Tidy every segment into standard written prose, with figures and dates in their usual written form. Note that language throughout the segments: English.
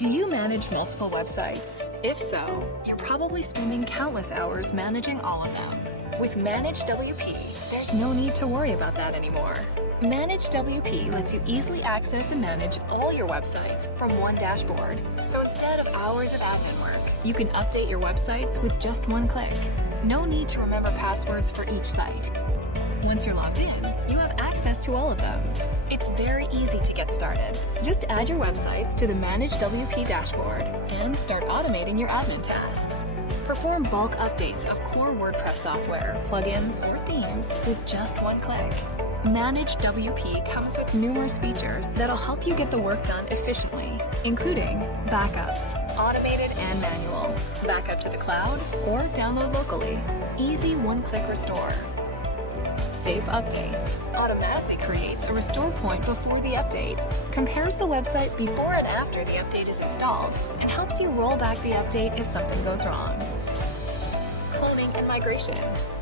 Do you manage multiple websites? If so, you're probably spending countless hours managing all of them. With ManageWP, there's no need to worry about that anymore. ManageWP lets you easily access and manage all your websites from one dashboard. So instead of hours of admin work, you can update your websites with just one click. No need to remember passwords for each site. Once you're logged in, you have access to all of them. It's very easy to get started. Just add your websites to the ManageWP dashboard and start automating your admin tasks. Perform bulk updates of core WordPress software, plugins, or themes with just one click. ManageWP comes with numerous features that'll help you get the work done efficiently, including backups, automated and manual, backup to the cloud, or download locally, easy one-click restore. Safe updates automatically creates a restore point before the update, compares the website before and after the update is installed, and helps you roll back the update if something goes wrong. Cloning and migration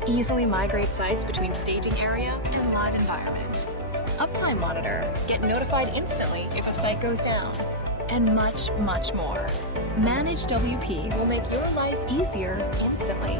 easily migrate sites between staging area and live environment. Uptime monitor, get notified instantly if a site goes down, and much, much more. ManageWP will make your life easier instantly.